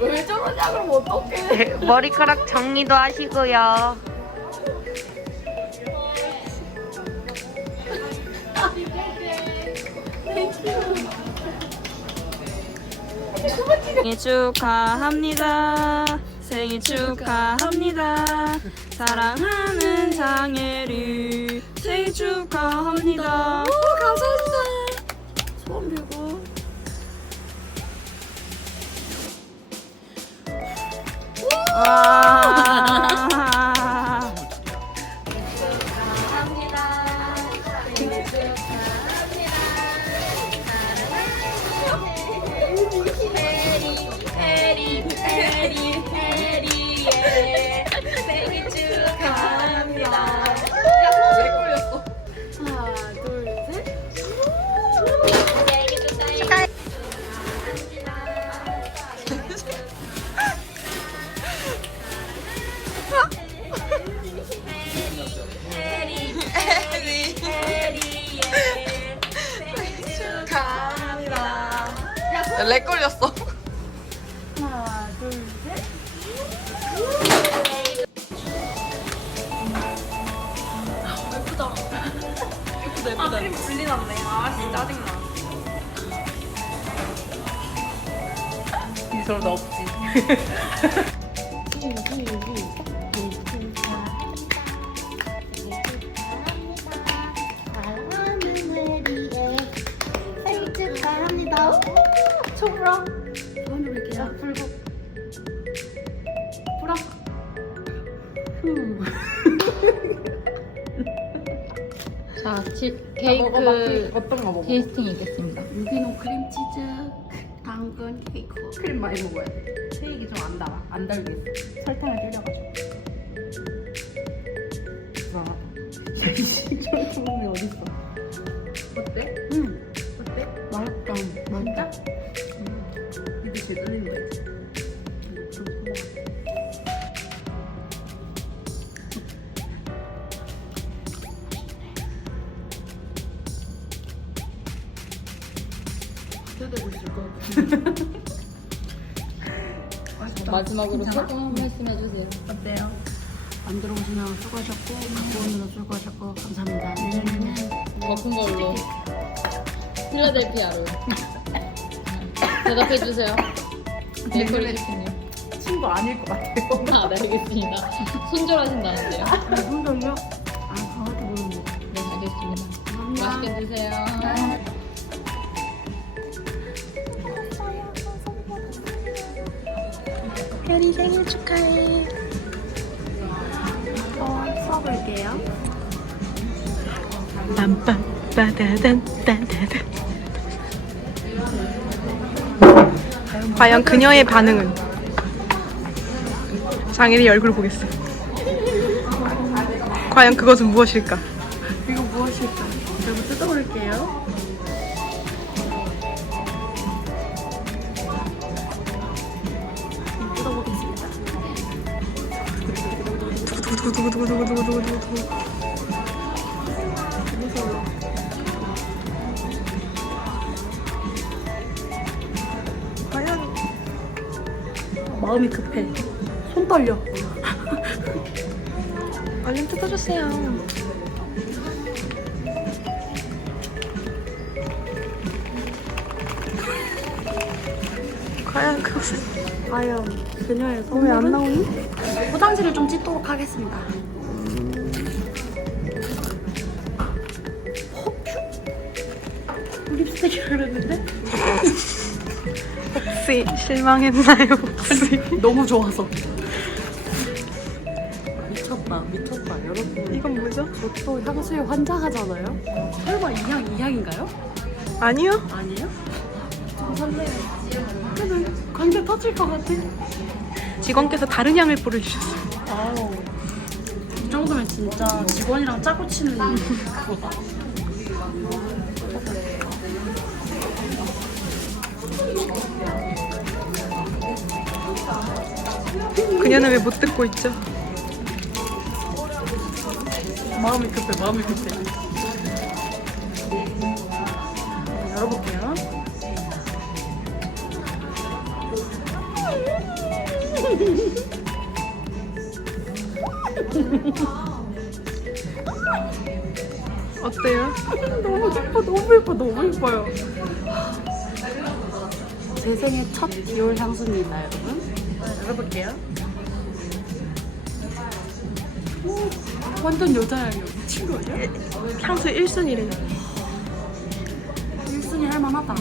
왜 저러냐 그럼 어떡해 머리카락 정리도 하시고요. 생일 축하합니다. 생일 축하합니다. 사랑하는 장혜리 생일 축하합니다. 오, 감사합니다. 아. 감사합니다. 야, 렉 걸렸어. 하나, 둘, 셋. 예쁘다. 예쁘다, 예쁘다. 아, 크림 분리났네. 아, 진짜 짜증나. 이 사람 나 없지. 초불어. 소원을 빌게요. 불고. 불어. 자, 치, 케이크 어떤 거 먹어? 테이스팅 있겠습니다. 유기농 크림치즈 당근 케이크. 크림 많이 먹어야 돼 케이크 좀안 달아 안 달게 설탕을 줄여가지고 거지 기대되고 있을 것 같아. 마지막으로 소감 한 말씀 해주세요. 어때요? 안 들어오시면 수고하셨고, 갖고 오느라 수고하셨고, 감사합니다. 내년에는 더큰 걸로. 필라델피아로. 대답해 주세요. 네, 소리 주시네요. 친구 아닐 것 같아요 아, 네, 알겠습니다. 손절하신다는데요. 손들려? 아, 저한테 모르는 거. 네, 알겠습니다. 맛있게 드세요. 혜리 생일 축하해. 써볼게요. 빰빰 빠다단 딴따단. 과연 그녀의 반응은? 장일이 얼굴 보겠어. 과연 그것은 무엇일까? 이거 무엇일까? 제가 뜯어볼게요. 뜯어보겠습니다. 두구두구두구두구두구두구두구두구. 마음이 급해. 손 떨려. 얼른 뜯어주세요. 과연 그것은 과연 그녀의 선물은? 왜안 나오니? 포장지를 좀 찢도록 하겠습니다. 퍼퓸? 립스틱이라 그랬는데? 혹시 실망했나요? 혹시 너무 좋아서. 미쳤다, 미쳤다. 여러분, 이건 뭐죠? 저또 향수에 환장하잖아요? 설마 이 향, 이 향인가요? 아니요? 아니에요? 저 설레요. 저는 광대 터질 것 같아. 직원께서 다른 향을 뿌려주셨어요. 아우. 이 정도면 진짜 직원이랑 짜고 치는 그거다. 그녀는 왜 못 듣고 있죠? 마음이 급해, 마음이 급해. 열어볼게요. 어때요? 너무 예뻐, 너무 예뻐, 너무 예뻐요. 제 생애 첫 디올 향수입니다, 여러분. 네, 열어볼게요. 오, 완전. 미친 거 아니야? 향수 1순위래요. 1순위 할만하다.